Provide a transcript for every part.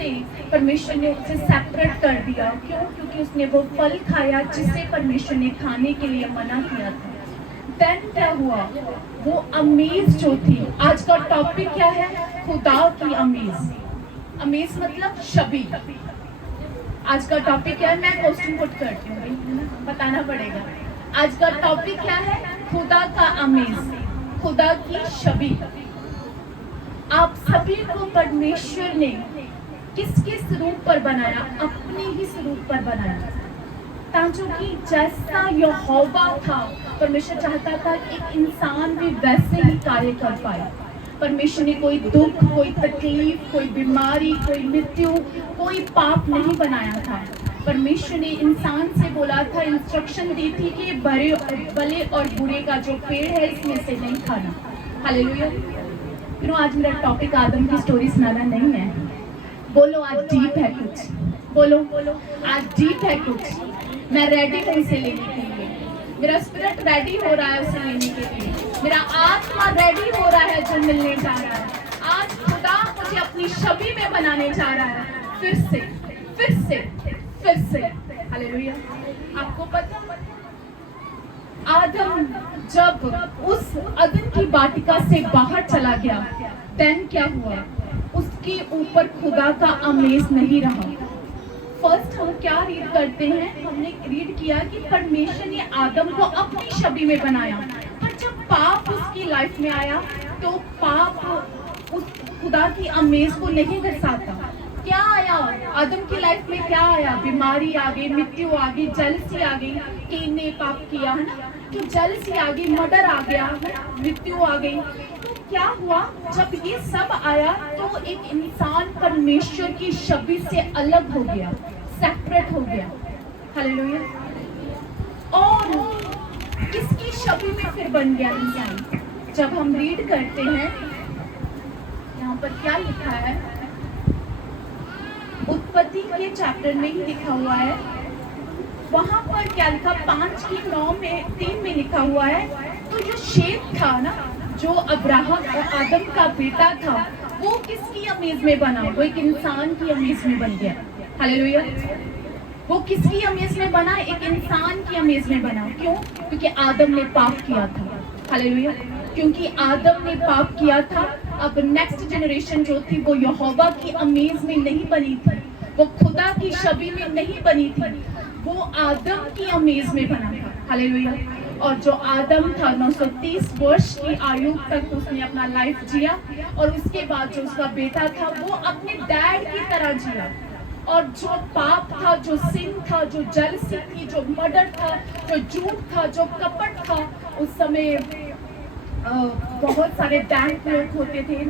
से परमेश्वर ने उसे सेपरेट कर दिया। क्यों? क्योंकि उसने वो फल खाया जिसे परमेश्वर ने खाने के लिए मना किया था। देन क्या हुआ? वो अमीज जो थी, आज का टॉपिक क्या है? खुदा की अमीज। अमीज मतलब छवि। आज का टॉपिक क्या है? मैं क्वेश्चन पुट करती हूँ, बताना पड़ेगा। आज का टॉपिक क्या है? खुदा का अमीज, खुदा की छवि। आप सभी को परमेश्वर ने किस किस रूप पर बनाया? अपने ही स्वरूप पर बनाया, ताकि कि जैसा यहोवा था, परमेश्वर चाहता था कि एक इंसान भी वैसे ही कार्य कर पाए। परमेश्वर ने कोई दुख, कोई तकलीफ, कोई बीमारी, कोई मृत्यु, कोई पाप नहीं बनाया था। परमेश्वर ने इंसान से बोला था, इंस्ट्रक्शन दी थी कि भले और बुरे का जो पेड़ है इसमें से नहीं खाना। हालेलुया। आज मेरा टॉपिक आदम की स्टोरी सुनाना नहीं है। बोलो आज डीप है कुछ, बोलो आज डीप है कुछ। मैं रेडी हूँ उसे लेने के लिए, मेरा स्पिरिट रेडी हो रहा है उसे लेने के लिए, मेरा आत्मा रेडी हो रहा है जो मिलने जा रहा है। आज खुदा मुझे अपनी छवि में बनाने जा रहा है, फिर से फिर से फिर से। हालेलुया। आपको पता, आदम जब उस अदन की वाटिका से बाहर चला गया, देन क्या हुआ? उसके ऊपर खुदा का अमेज नहीं रहा। फर्स्ट हम क्या रीड करते हैं? हमने रीड किया कि परमेश्वर ने आदम को अपनी छवि में बनाया, पर जब पाप उसकी लाइफ में आया तो पाप उस खुदा की अमेज को नहीं दर्शाता। क्या आया आदम की लाइफ में? क्या आया? बीमारी आ गई, मृत्यु आ गई, जेलसी आ गई। कैन ने पाप किया है ना, तो जेलसी आ गई, मर्डर आ गया, मृत्यु आ गई। तो क्या हुआ? जब ये सब आया तो एक इंसान परमेश्वर की छवि से अलग हो गया, सेपरेट हो गया। हालेलुया। और किसकी छवि में फिर बन गया इंसान? जब हम रीड करते हैं, यहाँ पर क्या लिखा है? उत्पत्ति के चैप्टर में ही लिखा हुआ है, वहां पर क्या लिखा? 5:9 में लिखा हुआ है। तो जो शेत था ना, जो अब्राहम और आदम का बेटा था, वो किसकी अमीज में बना? वो एक इंसान की अमीज में बन गया। हालेलुया। वो किसकी अमीज में बना? एक इंसान की अमीज में बना। क्यों? क्योंकि आदम ने पाप किया था। हालेलुया। क्योंकि आदम ने पाप किया था, अब नेक्स्ट जनरेशन जो थी वो यहोवा की अमीज में नहीं बनी थी, वो खुदा की छवि में नहीं बनी थी, वो आदम की अमीज में बना था। हालेलुया। और जो आदम था 930 वर्ष की आयु तक उसने अपना लाइफ जिया, और उसके बाद जो उसका बेटा था वो अपने डैड की तरह जिया। और जो पाप था, जो सिन था, जो जेलसी थी, जो मर्डर था, जो झूठ था, जो कपट था, उस समय बहुत सारे बैंक लोग होते थे,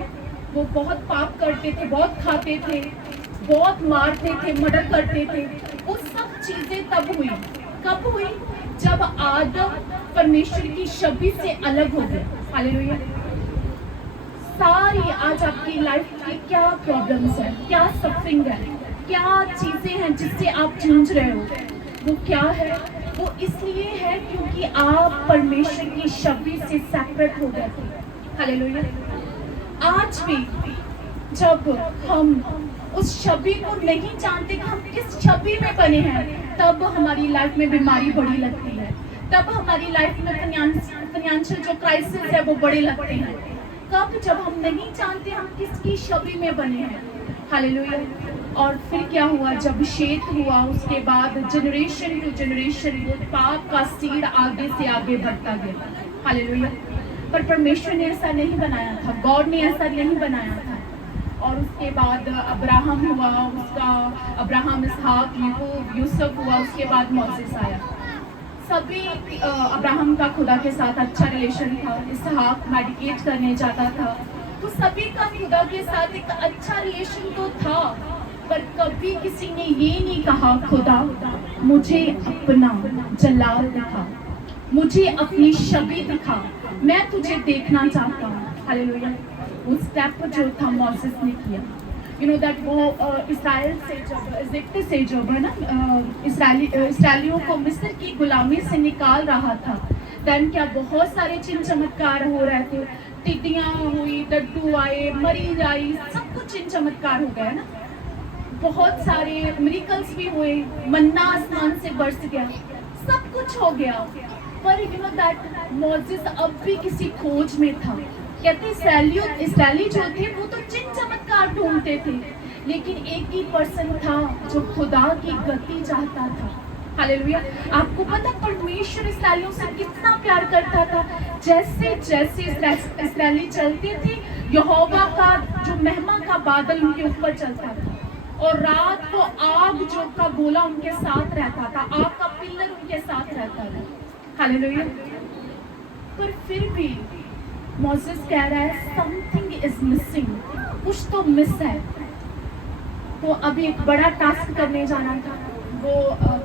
वो बहुत पाप करते थे, बहुत खाते थे, बहुत मारते थे, मर्डर करते थे। वो सब चीजें तब हुई। कब हुई? जब आदम परमेश्वर की छवि से अलग हो गए। हालेलुया। सारी आज आपकी लाइफ की क्या प्रॉब्लम्स है, क्या सफरिंग है, क्या चीजें हैं जिससे आप जूझ रहे हो, वो क्या है? वो इसलिए है क्योंकि आप परमेश्वर की छवि से सेपरेट हो गए थे। हालेलुया। आज भी जब हम उस छवि को नहीं जानते कि हम किस छवि में बने हैं, तब हमारी लाइफ में बीमारी बड़ी लगती है, तब हमारी लाइफ में फाइनेंशियल जो क्राइसिस है वो बड़े लगते हैं। कब? जब हम नहीं जानते हम किसकी छवि में बने हैं। हालेलुया। और फिर क्या हुआ? जब शेत हुआ, उसके बाद जनरेशन टू जनरेशन वो पाप का सीड आगे से आगे बढ़ता गया। हालेलुया। पर परमेश्वर ने ऐसा नहीं बनाया था, गॉड ने ऐसा नहीं बनाया था। और उसके बाद अब्राहम हुआ, उसका अब्राहम, इसहाक, याकूब, यूसुफ हुआ, उसके बाद मोसेस आया। सभी अब्राहम का खुदा के साथ अच्छा रिलेशन था, इसहाक मेडिकेट करने जाता था, तो सभी का खुदा के साथ एक अच्छा रिलेशन तो था। पर कभी किसी ने ये नहीं कहा, खुदा मुझे अपना जलाल दिखा, मुझे अपनी छवि दिखा, मैं तुझे देखना चाहता हूँ। हालेलुया। वो स्टेप जो था मोसेस ने किया। यू नो दैट वो इसराइल से जब इजिप्ट से जब है ना इसराइलियों को मिस्र की गुलामी से निकाल रहा था, देन क्या बहुत सारे चिन्ह चमत्कार हो रहे थे। टिड्डियाँ हुई, डड्डू आए, मरीज आई, सब कुछ चिन्ह चमत्कार हो गया ना। बहुत सारे मिरेकल्स भी हुए, मन्ना आसमान से बरस गया, सब कुछ हो गया, पर यू नो दैट मोजेस अब भी किसी खोज में था। कहते इसराइली जो थे वो तो चिन्ह चमत्कार ढूंढते थे, लेकिन एक ही पर्सन था जो खुदा की गति चाहता था। हालेलुया। आपको पता परमेश्वर इसराइलियों से कितना प्यार करता था। जैसे जैसे इसराइली चलते थे, यहोवा का जो महिमा का बादल उनके ऊपर चलता था, और रात को आग जो का गोला उनके साथ रहता था, आग का पिल्लर उनके साथ रहता था। हालेलुया। पर फिर भी मोसेस कह रहा है समथिंग इज मिसिंग, कुछ तो मिस है। तो अभी एक बड़ा टास्क करने जाना था। वो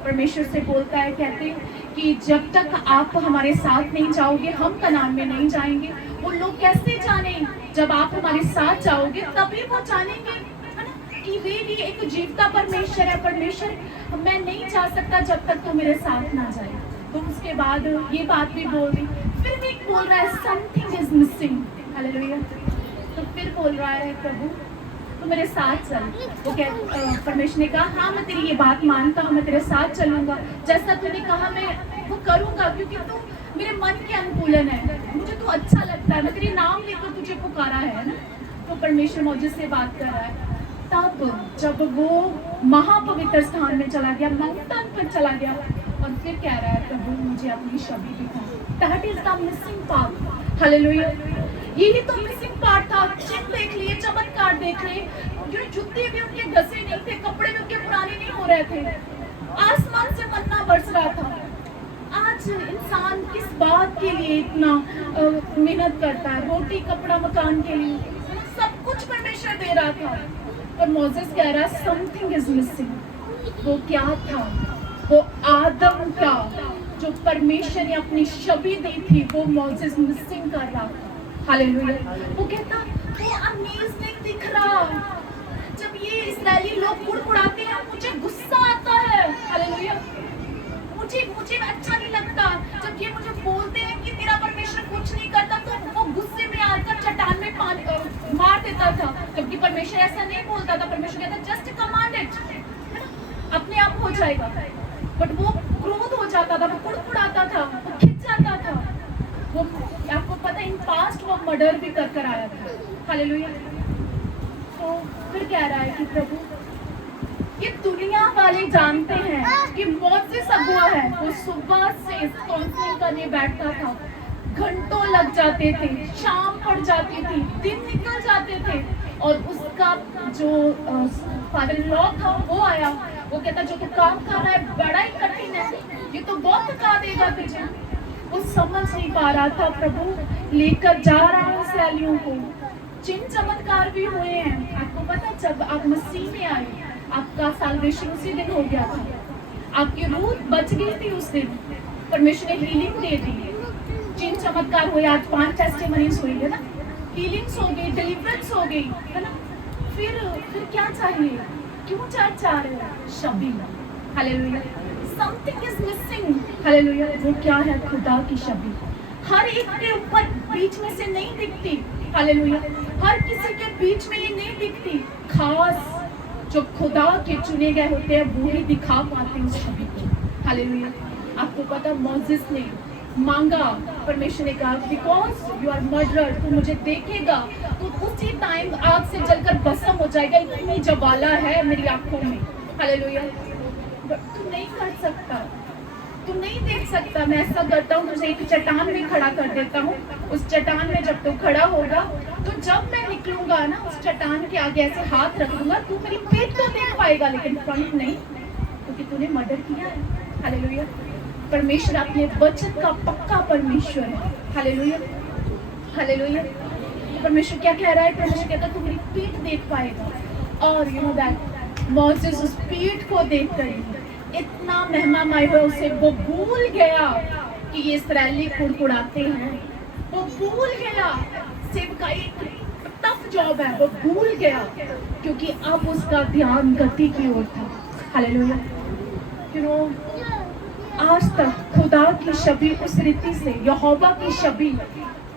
परमेश्वर से बोलता है, कहते कि जब तक आप हमारे साथ नहीं जाओगे हम कनान में नहीं जाएंगे। वो लोग कैसे जाने, जब आप हमारे साथ जाओगे तभी वो जानेंगे, है ना, कि वे भी एक जीवता परमेश्वर है। परमेश्वर मैं नहीं जा सकता जब तक तो मेरे साथ ना जाए। तो उसके बाद ये बात भी बोल दी, फिर भी बोल रहा है समथिंग इज मिसिंग। हालेलुया। तो फिर बोल रहा है प्रभु तो मेरे साथ चल। वो परमेश्वर ने कहा हाँ मैं तेरी ये बात मानता हूँ, मैं तेरे साथ चलूंगा, जैसा तूने कहा मैं वो करूंगा, क्योंकि तू मेरे मन के अनुकूलन है, मुझे तो अच्छा लगता है, मैं तेरे नाम लेकर तुझे पुकारा है ना। तो परमेश्वर मौजूद से बात कर रहा है। तब जब वो महापवित्र स्थान में चला गया, माउंटेन पर चला गया, और फिर कह रहा है प्रभु मुझे अपनी छवि दिखा। That is the missing part. Hallelujah. यही तो मिसिंग पार्ट था। चिन्ह देख लिए, चमत्कार देख लिए, जो जूते भी उनके घसे नहीं थे, कपड़े भी उनके पुराने नहीं हो रहे थे, आसमान से मन्ना बरस रहा था। आज इंसान किस बात के लिए इतना मेहनत करता है? रोटी, कपड़ा, मकान के लिए सब कुछ परमेश्वर दे रहा था, और मोसेस कह रहा समथिंग इज मिसिंग। वो क्या था? वो आदम का जो परमेश्वर ने अपनी छवि दी थी, वो मोसेस मिसिंग कर रहा था। हालेलुया। वो कहता वो अमेजिंग दिख रहा। जब ये इस्राएली लोग कुड़कुड़ाते हैं मुझे गुस्सा आता है। हालेलुया। मुझे अच्छा नहीं लगता जब ये मुझे बोलते हैं कि तेरा परमेश्वर कुछ नहीं करता, तो वो गुस्से में आकर चट्टान में मार देता था, जबकि परमेश्वर ऐसा नहीं बोलता था। परमेश्वर कहता जस्ट कमांड इट, अपने आप हो जाएगा। बट वो क्रोध हो जाता था, वो कुड़कुड़ाता था, वो खिंच जाता था। वो आपको पता है इन पास्ट वो मर्डर भी कर आया था। हालेलुया। तो फिर कह रहा है कि प्रभु ये दुनिया वाले जानते हैं कि मोसेस अगुआ है। वो सुबह से काउंसलिंग करने बैठता था, घंटों लग जाते थे, शाम पड़ जाती थी, दिन निकल जाते थे, और उसका जो फादर इन लॉ था वो आया। वो कहता जो तू काम कर रहा है बड़ा ही कठिन है, ये तो बहुत थका देगा तुझे। वो समझ नहीं पा रहा था। प्रभु लेकर जा रहा हूँ इसराइलियों को। चिन्ह चमत्कार भी हुए हैं। आपको पता जब आप मसीह में आए आपका साल्वेशन उसी दिन हो गया था, आपकी रूह बच गई थी उस दिन, परमेश्वर ने हीलिंग दे दी, चिन्ह चमत्कार हुए। आज 5 टेस्टिमनीज हुई है ना, हीलिंग्स हो गई, डिलीवरेंस हो गई, है ना। फिर क्या चाहिए? क्यों चाह रहे हो? Chhavi. Hallelujah. Something is missing. Hallelujah. वो क्या है? खुदा की छवि। हर एक के ऊपर बीच में से नहीं दिखती। हालेलुया। हर किसी के बीच में ये नहीं दिखती। खास जो खुदा के चुने गए होते हैं वो ही दिखा पाते हैं उस छवि को। हालेलुया। आपको पता मोसेस ने मांगा, परमेश्वर ने कहा बिकॉज यू आर मर्डरर, तू मुझे देखेगा तो उसी टाइम आग से जलकर भस्म हो जाएगा, इतनी ज्वाला है मेरी आंखों में। हालेलुया। तू नहीं कर सकता, तू नहीं देख सकता। मैं ऐसा करता हूँ, तुझे एक चट्टान में खड़ा कर देता हूँ। उस चट्टान में जब तू खड़ा होगा तो जब मैं निकलूंगा ना, उस चट्टान के आगे ऐसे हाथ रख दूंगा, तू मेरी पीठ तो देख पाएगा लेकिन फ्रंट नहीं, क्योंकि तूने मर्डर किया है। हालेलुया। परमेश्वर अपने वचन का पक्का परमेश्वर है। हालेलुया। हालेलुया। परमेश्वर क्या कह रहा है? परमेश्वर कहता तू मेरी पीठ देख पाएगा। और यू नो दैट मोसेस उस पीठ को देखकर इतना महिमामय हुआ उसे, वो भूल गया कि ये इस्राएली कुड़कुड़ाते हैं। वो भूल गया सेवकाई टफ जॉब है, वो भूल गया, क्योंकि अब उसका ध्यान गति की ओर था। हालेलुया। यू नो आज तक खुदा की छवि उस रीति से, यहोवा की छवि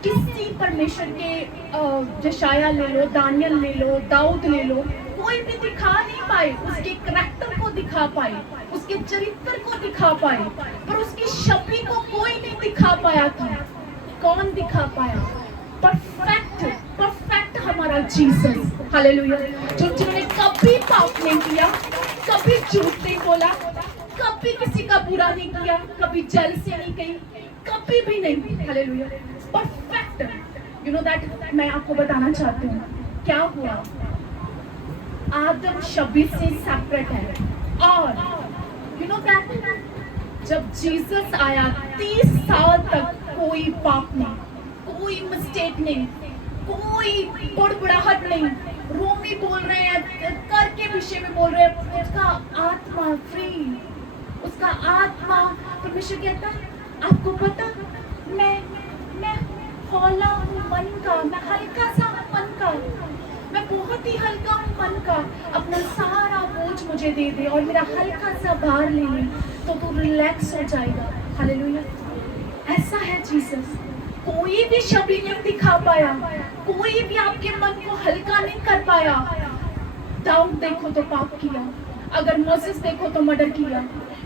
किसी परमेश्वर के, यशाया ले लो, दानियल ले लो, दाऊद ले लो, कोई भी दिखा नहीं पाए। पाए, उसके करैक्टर को दिखा पाए, उसके चरित्र को दिखा पाए, पर उसकी छवि को कोई नहीं दिखा पाया था। कौन दिखा पाया? परफेक्ट, परफेक्ट हमारा जीसस। हालेलुया। जिन्होंने कभी पाप नहीं किया, कभी झूठ नहीं बोला, कभी किसी का बुरा नहीं किया, कभी जेलसी नहीं की, कभी भी नहीं। Hallelujah. Perfect. You know that, मैं आपको बताना चाहती हूँ क्या हुआ। आदम छवि से सेपरेट है, और यू नो दैट जब जीसस आया 30 साल तक कोई पाप नहीं, कोई मिस्टेक नहीं, कोई बड़बड़ाहट नहीं। रोमी बोल रहे हैं, कर के विषय में बोल रहे हैं, उसका आत्मा फ्री, उसका आत्मा। परमेश्वर कहता, आपको पता मैं हौला हूँ मन का, मैं हल्का सा हूँ मन का, मैं बहुत ही हल्का हूँ मन का। अपना सारा बोझ मुझे दे दे और मेरा हल्का सा भार ले ले, तो तू रिलैक्स हो जाएगा। हालेलुया। ऐसा है जीसस। कोई भी छवि नहीं दिखा पाया, कोई भी आपके मन को हल्का नहीं कर पाया। दाऊद देखो तो पाप किया, अगर मोसेस देखो तो मर्डर किया,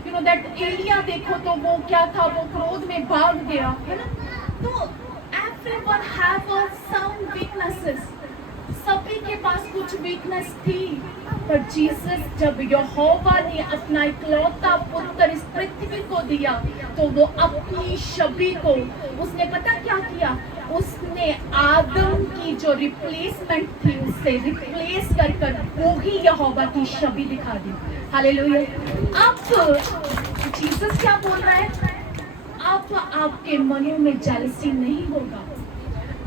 यू नो दैट एलिया देखो तो वो क्या था, वो क्रोध में भाग गया, है ना। तो एवरीवन हैव सम वीकनेसेस, सभी के पास कुछ वीकनेस थी, पर जीसस जब यहोवा ने अपना इकलौता पुत्र इस पृथ्वी को दिया, तो वो अपनी छवि को, उसने पता क्या किया, उसने आदम की जो रिप्लेसमेंट थी उससे रिप्लेस कर वो ही यहोवा की छवि दिखा दी। हालेलुया। अब जीसस क्या बोल रहा है? अब आपके मनों में जेलसी नहीं होगा,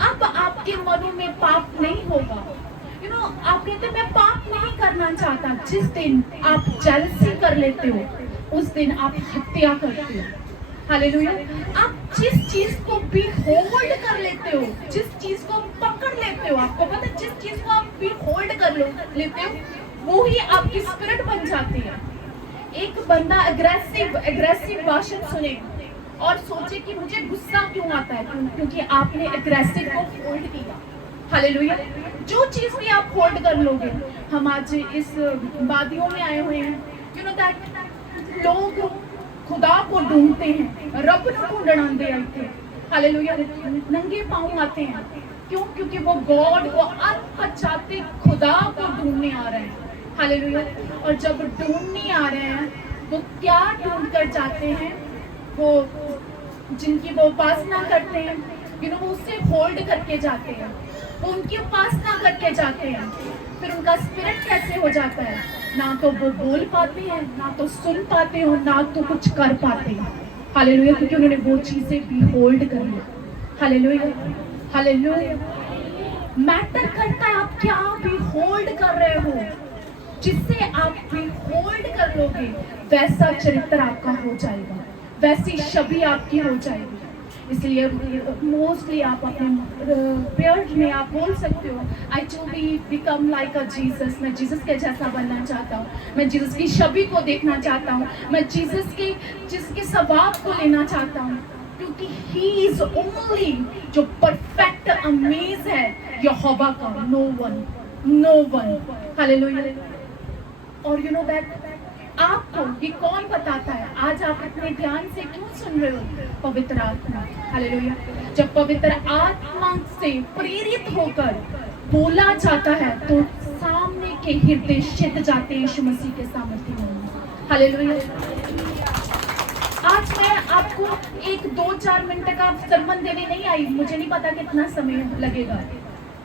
अब आपके मनों में पाप नहीं होगा। यू नो, आप कहते हैं मैं पाप नहीं करना चाहता। जिस दिन आप जेलसी कर लेते हो, उस दिन आप हत्या करते हो। हालेलुया। आप जिस चीज को भी होल्ड कर लेते हो, जिस चीज को पकड़ लेते हो, आपको पता है जिस चीज को आप भी होल्ड कर लेते हो, वो ही आपकी स्पिरिट बन जाती है। एक बंदा एग्रेसिव भाषण सुने और सोचे कि मुझे गुस्सा क्यों आता है, क्योंकि आपने एग्रेसिव को होल्ड किया। हालेलुया। जो चीज भी आप होल्ड कर लोगे, हम आज इस वादियों में आए हुए हैं, यू नो दैट लोग खुदा को ढूंढते हैं, रब को ढूंढते हैं। हालेलुया। नंगे पांव आते हैं, क्यों? क्योंकि वो गॉड को अनपहचाते खुदा को ढूंढने आ रहे हैं। हालेलुया। और जब ढूंढने आ रहे हैं, वो क्या ढूंढ कर जाते हैं? वो जिनकी वो उपासना करते हैं, यू नो, वो उससे होल्ड करके जाते हैं, वो उनकी उपासना करके जाते हैं। फिर उनका स्पिरिट कैसे हो जाता है? ना तो वो बोल पाते हैं, ना तो सुन पाते हो, ना तो कुछ कर पाते हैं। हालेलुया। क्योंकि उन्होंने वो चीजें भी होल्ड कर ली। हालेलुया। हालेलुया। मैटर करता है आप क्या भी होल्ड कर रहे हो। जिससे आप भी होल्ड कर लोगे, वैसा चरित्र आपका हो जाएगा, वैसी छवि आपकी हो जाएगी। इसलिए मोस्टली आप अपने प्रेयर में आप बोल सकते हो, I to be become like a Jesus. मैं जीसस के जैसा बनना चाहता हूँ, मैं जीसस की छवि को देखना चाहता हूँ, मैं जीसस के जिसके स्वभाव को लेना चाहता हूँ, क्योंकि ही इज ओनली जो परफेक्ट अमेज है यहोवा का। No one. हालेलुया। और यू नो दैट आपको ये कौन बताता है? आज आप इतने ध्यान से क्यों सुन रहे हो? पवित्र आत्मा। हालेलुया। जब पवित्र आत्मा से प्रेरित होकर बोला जाता है, तो सामने के हृदय सिद्ध जाते हैं यीशु मसीह के सामर्थ्य में। हालेलुया। आज मैं आपको 1-2-4 मिनट का सर्मन देने नहीं आई, मुझे नहीं पता कितना समय लगेगा।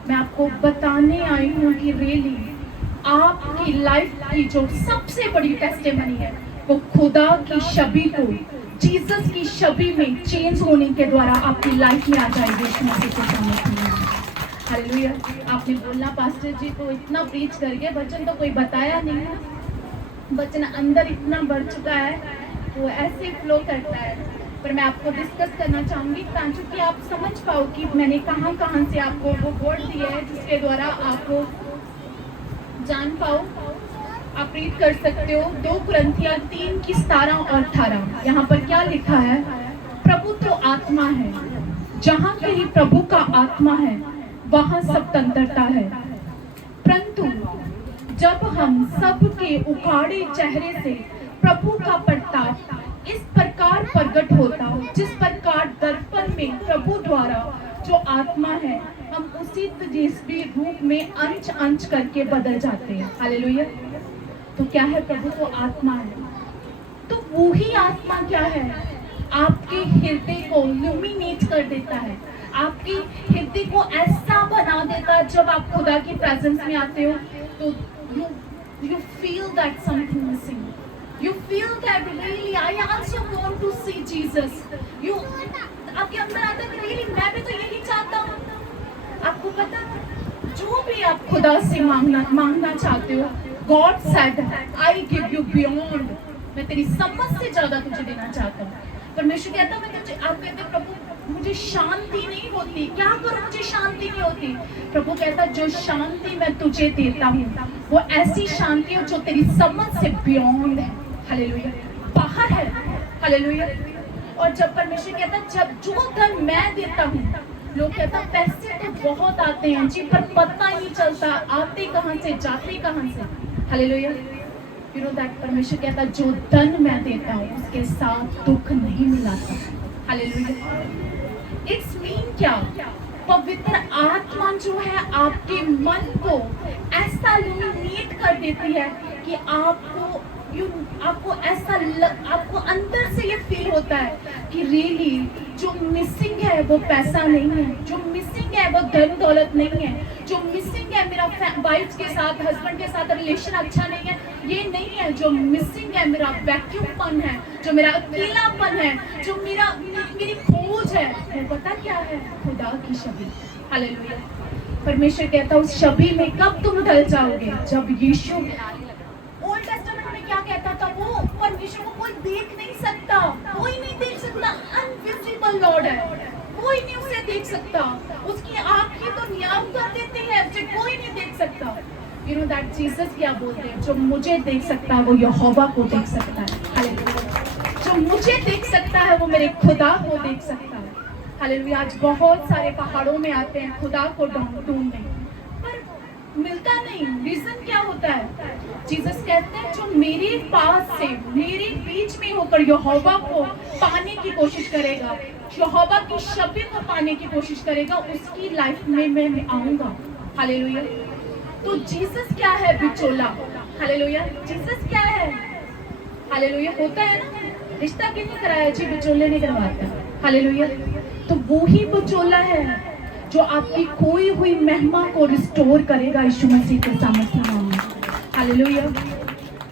मैं आपको बताने आई हूँ कि रियली आपकी लाइफ की जो सबसे बड़ी टेस्टिमनी है, वो खुदा की छवि को जीसस की छवि में चेंज होने के द्वारा आपकी लाइफ में आ जाएगी। हालेलुया। आपने बोलना पास्टर जी को इतना प्रीच करके, वचन तो कोई बताया नहीं है, वचन अंदर इतना बढ़ चुका है, वो ऐसे ही फ्लो करता है। पर मैं आपको डिस्कस करना चाहूँगी ताकि आप समझ पाओ कि मैंने कहाँ से आपको वो वर्ड दिया है, जिसके द्वारा आपको जान पाओ। आप रीड कर सकते हो 2 कुरिन्थियों 3:17 और 18। यहाँ पर क्या लिखा है? प्रभु तो आत्मा है, जहाँ कहीं प्रभु का आत्मा है, वहाँ स्वतंत्रता है। परंतु जब हम सबके उखाड़े चेहरे से प्रभु का प्रताप इस प्रकार प्रकट होता, जिस प्रकार दर्पण में प्रभु द्वारा जो आत्मा है, हम उसी तेजस्वी रूप में अंश अंश करके बदल जाते हैं। हालेलुया। तो क्या है? प्रभु तो आत्मा है। तो वो ही आत्मा क्या है? आपके हृदय को इल्यूमिनेट कर देता है, आपके हृदय को ऐसा बना देता है। जब आप खुदा की प्रेजेंस में आते हो तो you feel that something missing. You feel that really I also want to see Jesus. You आपके अंदर आता है really मैं भी तो यही चाहता हूँ। आपको पता, जो भी आप खुदा से मांगना चाहते हो, God said I give you beyond. मैं तेरी समझ से ज्यादा तुझे देना चाहता हूँ। परमेश्वर कहता है मैं तुझे, आप कहते प्रभु मुझे शांति नहीं होती, क्या करूं मुझे शांति नहीं होती। प्रभु कहता जो शांति मैं तुझे देता हूँ वो ऐसी शांति है जो तेरी समझ से बियॉन्ड है। हालेलुया, बाहर है। हालेलुया। और जब परमेश्वर कहता जब जो धन मैं देता हूँ, लोग कहता पैसे तो बहुत आते हैं जी पर पता ही नहीं चलता आते कहाँ से जाते कहाँ से। हालेलुया। यू नो दैट परमेश्वर कहता जो धन मैं देता हूँ उसके साथ दुख नहीं मिलाता। हालेलुया। इट्स मीन क्या? पवित्र आत्मा जो है आपके मन को ऐसा इल्यूमिनेट कर देती है कि आपको ऐसा आपको अंदर से ये फील होता है कि रियली जो मिसिंग है वो पैसा नहीं है, जो मिसिंग है वो धन दौलत नहीं है, जो मिसिंग है मेरा वाइफ के साथ हस्बैंड के साथ रिलेशन अच्छा नहीं है, ये नहीं है। जो मिसिंग है मेरा वैक्यूमपन है, जो मेरा अकेलापन है, जो मेरी खोज है, वो पता क्या है? खुदा की छवि। हालेलुया। परमेश्वर कहता उस छवि में कब तुम ढल जाओगे? जब यीशु ओल्ड टेस्टामेंट में क्या कहता था? वो परमेश्वर को कोई देख नहीं सकता, कोई नहीं देख सकता, अनविजिबल लॉर्ड है, कोई नहीं उसे देख सकता, उसकी आंखें तो नियाम कर देती है, उसे कोई नहीं देख सकता। यू नो दैट जीसस क्या बोलते हैं? जो मुझे देख सकता है वो यहोवा को देख सकता है। हालेलुया। जो मुझे देख सकता है वो मेरे खुदा को देख सकता है। हालेलुया। आज बहुत सारे पहाड़ों में आते हैं खुदा को ढूंढने, पर मिलता नहीं। रीजन क्या होता है? जीसस कहते हैं जो मेरे पास से मेरे बीच में होकर यहोवा को पाने की कोशिश करेगा, यहोवा की छवि को पाने की कोशिश करेगा, उसकी लाइफ में मैं आऊंगा। हालेलुया। तो जीसस क्या है? बिचौला। हालेलुया। जीसस क्या है? हालेलुया। होता है ना, रिश्ता किसने कराया जी? बिचौले ने करवाता। हालेलुया। तो वो ही बिचौला है जो आपकी खोई हुई महिमा को रिस्टोर करेगा यीशु मसीह के सामर्थ्य नाम में। हालेलुया।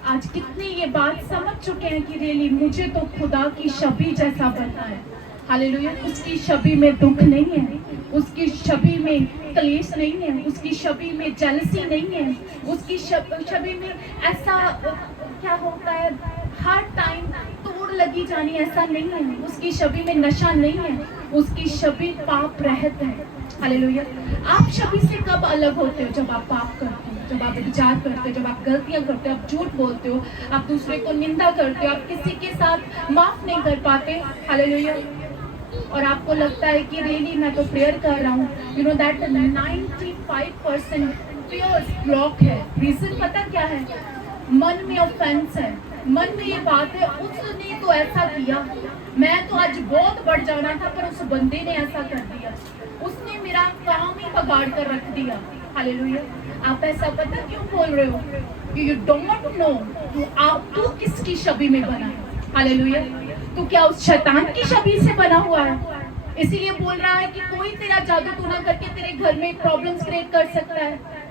आज कितने ये बात समझ चुके हैं कि रियली मुझे तो खुदा की छवि जैसा बनना है। हालेलुया। उसकी छवि में दुख नहीं है, उसकी छवि में क्लेश नहीं है, उसकी छवि में जेलसी नहीं है, उसकी छवि में ऐसा क्या होता है हर टाइम तोड़ लगी जानी, ऐसा नहीं है। उसकी छवि में नशा नहीं है, उसकी छवि पाप रहत है। हालेलुया। आप छवि से कब अलग होते हो? जब आप पाप करते हो, जब आप विचार करते हो, जब आप गलतियां करते हो, आप झूठ बोलते हो, आप दूसरे को निंदा करते हो, आप किसी के साथ माफ नहीं कर पाते। हालेलुया। और आपको लगता है कि रियली मैं तो प्रेयर कर रहा हूँ। You know that 95% prayers block है। रीजन पता क्या है? मन में ऑफेंस है, मन में ये बात है उसने तो ऐसा किया, मैं तो आज बहुत बढ़ जाना था पर उस बंदे ने ऐसा कर दिया, उसने मेरा काम ही बगाड़ कर रख दिया। हालेलुया। आप ऐसा पता क्यों बोल रहे हो? यू डोंट नो तू किसकी छवि में बना है। हालेलुया। तो क्या उस शैतान की छवि से बना हुआ है? इसीलिए बोल रहा है कि कोई तेरा जादू टूना करके तेरे घर में प्रॉब्लम्स क्रिएट कर सकता है।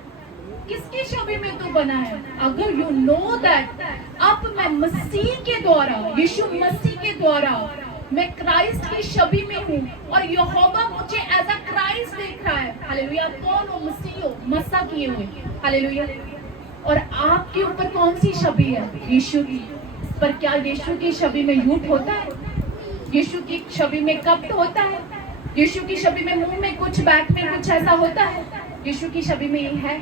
किसकी छवि में तू बना है? अगर यू नो दैट अब मैं मसीह के द्वारा, यीशु मसीह के द्वारा मैं क्राइस्ट की छवि में हूँ और यहोवा मुझे एज अ क्राइस्ट देख रहा है। हालेलुया। कौन हो? मसीह हो, मसा किए हुए। हालेलुया। और आपके ऊपर कौन सी छवि है? यीशु की। पर क्या यीशु की छवि में झूठ होता है? यीशु की छवि में कपट होता है? यीशु की छवि में मुंह में कुछ बैक में कुछ ऐसा होता है? यीशु की छवि में ये है।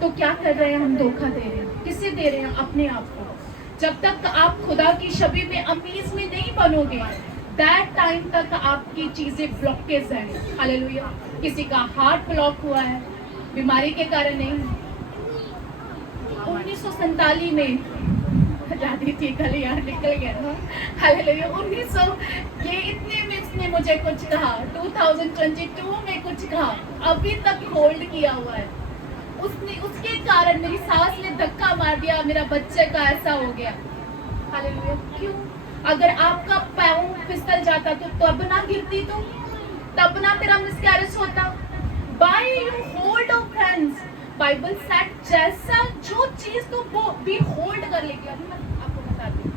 तो क्या कर रहे हैं हम? धोखा दे रहे हैं। किसे दे रहे हैं? अपने आप को। जब तक आप खुदा की छवि में अमीज में नहीं बनोगे, दैट टाइम तक आपकी चीजें ब्लॉकेज है। हालेलुया। किसी का हार्ट ब्लॉक हुआ है, बीमारी के कारण नहीं, 1947 में दादी थी कल यार निकल गया था। हालेलुया 1900 ये इतने में इसने मुझे कुछ कहा, 2022 में कुछ कहा, अभी तक होल्ड किया हुआ है। उसके कारण मेरी सास ने धक्का मार दिया, मेरा बच्चे का ऐसा हो गया। हालेलुया क्यों? अगर आपका पाँव फिसल जाता तो तब ना गिरती, तो तब ना तेरा मिसकैरेज होता। By you hold of hands, Bible set जैसा जो चीज तो वो भी होल्ड कर लेगी। अभी मैं आपको बता दूं,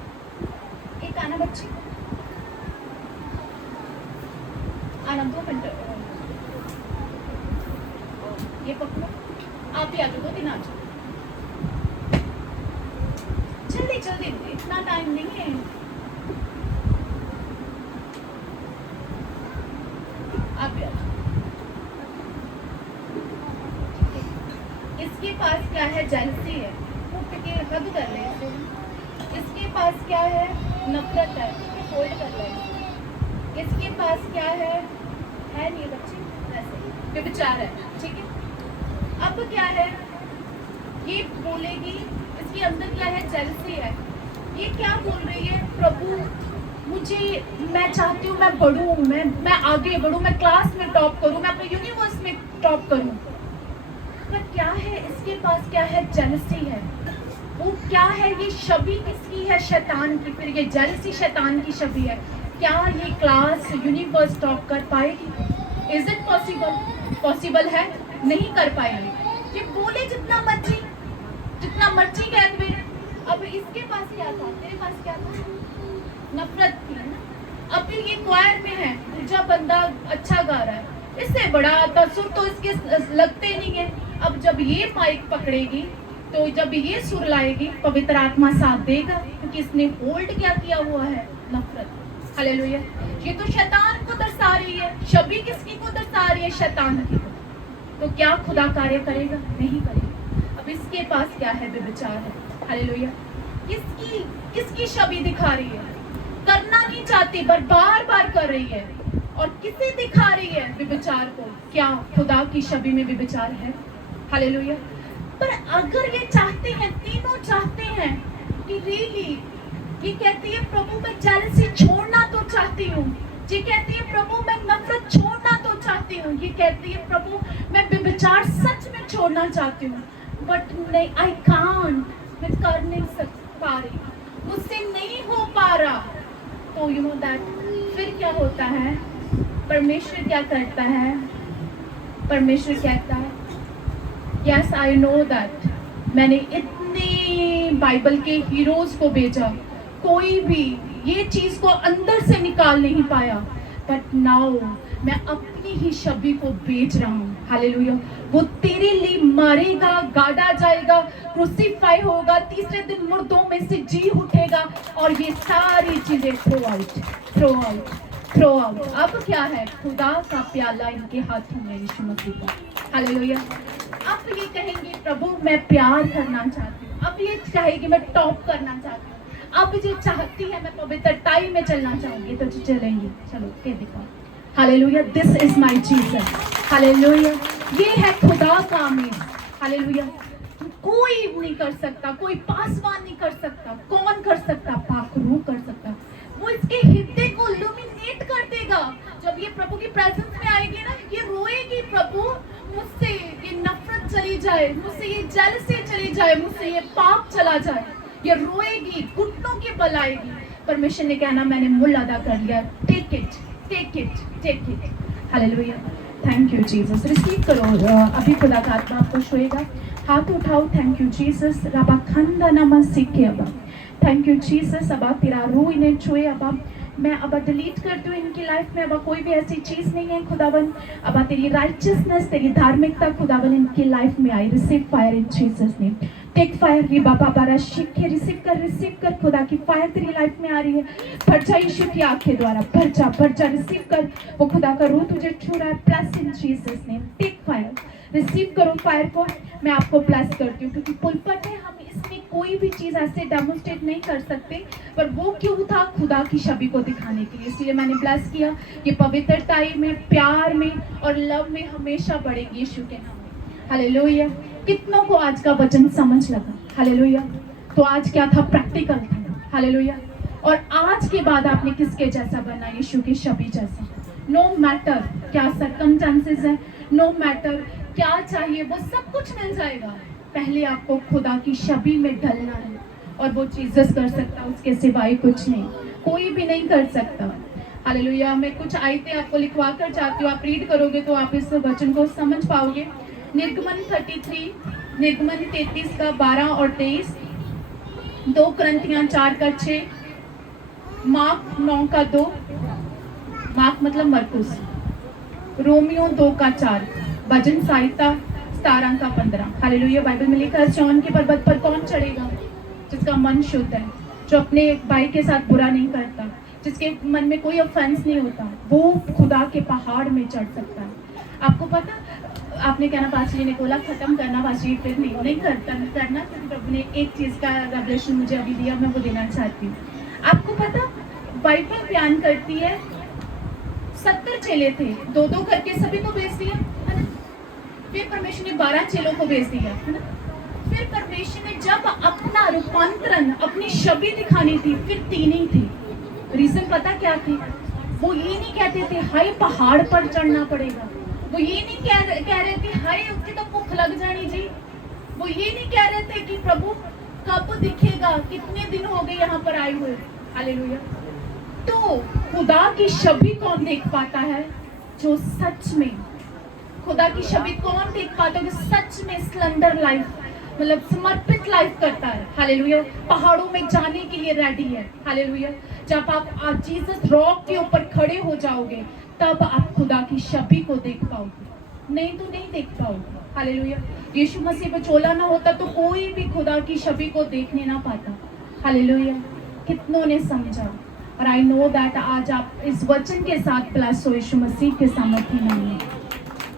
एक आना बच्ची आना 2 मिनट, ये पकड़ो, आप ही आ जाओ, 2 दिन आ जाओ, जल्दी जल्दी, इतना टाइम नहीं है। आप भी आ जाओ। इसके पास क्या है? जेलसी है, उठ के हद कर ले इसे। इसके पास क्या है? नफरत है, होल्ड कर ले। इसके पास क्या है नहीं बच्चे, ऐसे व्यभिचार है, ठीक है। अब क्या है? ये बोलेगी, इसके अंदर क्या है? जेलसी है। ये क्या बोल रही है? प्रभु मुझे, मैं चाहती हूँ मैं बढ़ूँ, मैं आगे बढ़ूँ, मैं क्लास में टॉप करूँ, मैं अपने यूनिवर्स में टॉप करूँ। पर क्या है इसके पास? क्या है? जेलसी है। वो क्या है? ये छवि किसकी है? शैतान की। फिर ये जेलसी शैतान की छवि है। क्या ये क्लास यूनिवर्स टॉप कर पाएगी? Is it possible? पॉसिबल है? नहीं कर पाएगी। ये बोले जितना मर्जी कह दे। अब इसके पास क्या था? तेरे पास क्या था? नफरत थी ना। अब ये क्वायर में है, दूसरा बंदा अच्छा गा रहा है, इससे बड़ा आता सुर तो इसके लगते नहीं है। अब जब ये माइक पकड़ेगी, तो जब ये सुर लाएगी, पवित्र आत्मा साथ देगा, क्योंकि इसने होल्ड क्या किया हुआ है? नफरत। हालेलुया। ये तो शैतान को दर्शा रही है। छवि किसकी को दर्शा रही है? शैतान की को। तो क्या खुदा कार्य करेगा? नहीं करेगा। अब इसके पास क्या है? व्यभिचार है। हालेलुया। किसकी छवि दिखा रही है? करना नहीं चाहती पर बार बार कर रही है। और किसे दिखा रही है? व्यभिचार को। क्या खुदा की छवि में व्यभिचार है? हालेलुया। पर अगर ये चाहते हैं, तीनों चाहते हैं कि रियली, ये कहती है प्रभु मैं जेलसी छोड़ना तो चाहती हूँ, ये कहती है प्रभु मैं नफरत छोड़ना तो चाहती हूँ, ये कहती है प्रभु मैं व्यभिचार सच में छोड़ना चाहती हूँ, बट नहीं, आई कांट, मैं कर नहीं पा रही, मुझसे नहीं हो पा रहा। तो यू नो दैट फिर क्या होता है? परमेश्वर क्या करता है? परमेश्वर कहता है यस आई नो दैट, मैंने इतने बाइबल के हीरोज को भेजा, कोई भी ये चीज को अंदर से निकाल नहीं पाया, बट नाउ मैं अपनी ही छवि को बेच रहा हूँ। हालेलुया। वो तेरे लिए मरेगा, गाड़ा जाएगा, क्रूसिफाई होगा, तीसरे दिन मुर्दों में से जी उठेगा, और ये सारी चीजें थ्रो आउट। अब क्या है? खुदा का प्याला इनके हाथों में, यीशु मसीह का। हालेलुया। अब ये कहेंगे प्रभु मैं प्यार करना चाहती हूँ, अब ये चाहेगी मैं टॉप करना चाहती हूँ, अब ये चाहती है मैं पवित्रताई में चलना चाहूंगी, तो चलेंगी। चलो के दिखाओ। Hallelujah. This is my Jesus. Hallelujah. ये है खुदा का आमीन। हालेलुया। कोई नहीं कर सकता, कोई पासवान नहीं कर सकता। कौन कर सकता? पाखरू कर सकता। वो इसके हृदय को इल्यूमिनेट कर देगा। जब ये प्रभु की प्रेजेंस में आएगी ना, ये रोएगी प्रभु मुझसे ये नफरत चली जाए, मुझसे ये जेलसी चली जाए, मुझसे ये पाप चला जाए। ये रोएगी, घुटनों के बल आएगी। परमेश्वर ने कहना मैंने मूल अदा कर लिया। Take it, take it, take it. Hallelujah. Thank you Jesus. Receive करो। अभी खुदा का आत्मा आपको छुएगा। हाथ उठाओ। Thank you Jesus. रबा खंदा नमा सीखे अबा। Thank you Jesus. अबा तेरा रूह इन्हें छुए। अबा मैं अब डिलीट करती हूँ इनकी लाइफ में। अब कोई भी ऐसी चीज नहीं है खुदावन। अब तेरी राइचियसनेस, तेरी धार्मिकता खुदावन इनकी लाइफ में आई। Receive fire in Jesus name. Take fire. री बाबा बारा शिखे। रिसीव कर खुदा की फायर तेरी लाइफ में आ रही है। भर जा यीशु की आंखें द्वारा, भर जा। रिसीव कर। वो खुदा का रूह तुझे छू रहा है। Bless in Jesus name. Take fire. Receive करो फायर को। मैं आपको प्लस करती हूँ, क्योंकि पुलपट है, हम इसमें कोई भी चीज ऐसे डेमोन्स्ट्रेट नहीं कर सकते, पर वो क्यों था? खुदा की छवि को दिखाने के लिए। इसलिए मैंने ब्लेस किया। ये पवित्रताई में, प्यार में और लव में हमेशा बढ़ेगी यीशु के नाम में। हालेलुया। कितनों को आज का वचन समझ लगा? हालेलुया। तो आज क्या था? प्रैक्टिकल था। हालेलुया। और आज के बाद आपने किसके जैसा बनना? यीशु की छवि जैसा। नो मैटर क्या सर्कमस्टेंसेस है, नो मैटर क्या चाहिए, वो सब कुछ मिल जाएगा। पहले आपको खुदा की छवि में ढलना है, और वो जीसस कर सकता, उसके सिवाय कुछ नहीं, कोई भी नहीं कर सकता। हालेलुया। मैं कुछ आयतें आपको लिखवा कर चाहती हूँ, आप रीड करोगे तो आप इस वचन को समझ पाओगे। निर्गमन 33, निर्गमन 33 का 12 और 23, 2 कुरिन्थियों 4 का 6, मार्क 9 का 2, मार्क मतलब मरकुस, रोमियो 2 का 4, भजन संहिता 17 का 15। हालेलुया। बाइबल में लिखा है, सिय्योन के पर्वत पर कौन चढ़ेगा? जिसका मन शुद्ध है, जो अपने भाई के साथ बुरा नहीं करता, जिसके मन में कोई ऑफेंस नहीं होता, वो खुदा के पहाड़ में चढ़ सकता है। आपको पता, आपने कहना पास्टर जी ने बोला खत्म करना, पास्टर जी फिर नहीं करना, क्योंकि प्रभु ने एक चीज का रेवलेशन मुझे अभी दिया, मैं वो देना चाहती हूँ। आपको पता, बाइबल बयान करती है 70 चेले थे, 2-2 करके सभी को भेज दिया, है ना। फिर परमेश्वर ने 12 चेलों को भेज दिया, है ना। फिर परमेश्वर ने जब अपना रूपांतरण, अपनी छवि दिखानी थी, फिर 3 ही थे। रीजन पता क्या थी? वो ये नहीं कहते थे हाय पहाड़ पर चढ़ना पड़ेगा, वो ये नहीं कह रहे थे हाय उसकी तो भूख लग जानी जी, वो ये नहीं कह रहे थे कि प्रभु कब दिखेगा, कितने दिन हो गए यहाँ पर आए हुए। हालेलुया। तो खुदा की छवि कौन देख पाता है? जो सच में, खुदा की छवि कौन देख पाता है? जो सच में स्लेंडर लाइफ, मतलब समर्पित लाइफ करता है। हालेलुया। पहाड़ों में जाने के लिए रेडी है। हालेलुया। जब आप जीसस रॉक के ऊपर खड़े हो जाओगे, तब आप खुदा की छवि को देख पाओगे, नहीं तो नहीं देख पाओगे। हालेलुया। यीशु मसीह पे चोला ना होता तो कोई भी खुदा की छवि को देखने ना पाता। हालेलुया। कितनों ने समझा, और आई नो दैट आज आप इस वचन के साथ प्लस हो यीशु मसीह के सामर्थ्य में।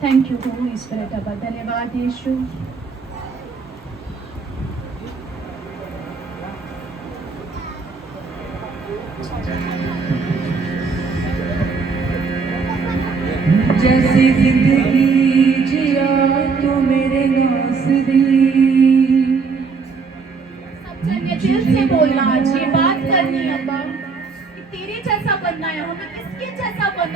Thank you Holi spirit. अब धन्यवाद यीशु। जैसी जिंदगी जिया तो मेरे नास दी। सब जने दिल से बोलना, आज ये बात करनी है अब्बा कि तेरे जैसा बनना है, हमें किसके जैसा बनना